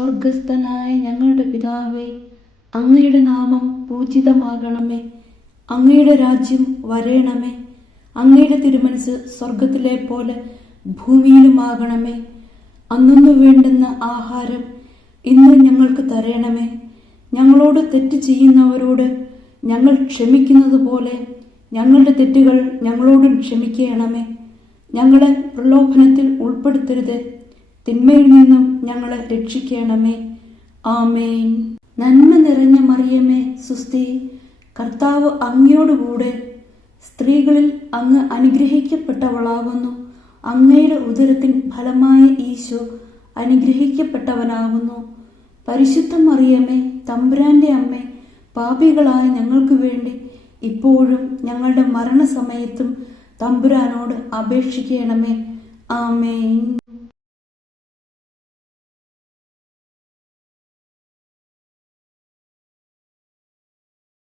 സ്വർഗസ്ഥനായ ഞങ്ങളുടെ പിതാവേ, അങ്ങയുടെ നാമം പൂജിതമാകണമേ. അങ്ങയുടെ രാജ്യം വരേണമേ. അങ്ങയുടെ തിരുമനസ് സ്വർഗത്തിലെ പോലെ ഭൂമിയിലുമാകണമേ. അന്നു വേണ്ടുന്ന ആഹാരം ഇന്ന് ഞങ്ങൾക്ക് തരണമേ. ഞങ്ങളോട് തെറ്റ് ചെയ്യുന്നവരോട് ഞങ്ങൾ ക്ഷമിക്കുന്നത് പോലെ ഞങ്ങളുടെ തെറ്റുകൾ ഞങ്ങളോടും ക്ഷമിക്കണമേ. ഞങ്ങളെ പ്രലോഭനത്തിൽ ഉൾപ്പെടുത്തരുത്, തിന്മയിൽ നിന്നും ഞങ്ങളെ രക്ഷിക്കണമേ. ആമേൻ. നന്മ നിറഞ്ഞ മറിയമേ, സുസ്തി, കർത്താവ് അങ്ങയോടുകൂടെ സ്ത്രീകളിൽ അങ്ങ് അനുഗ്രഹിക്കപ്പെട്ടവളാകുന്നു. അങ്ങയുടെ ഉദരത്തിൻ ഫലമായ ഈശോ അനുഗ്രഹിക്കപ്പെട്ടവനാകുന്നു. പരിശുദ്ധ മറിയമേ, തമ്പുരാന്റെ അമ്മേ, പാപികളായ ഞങ്ങൾക്ക് വേണ്ടി ഇപ്പോഴും ഞങ്ങളുടെ മരണസമയത്തും തമ്പുരാനോട് അപേക്ഷിക്കണമേ. ആമേൻ.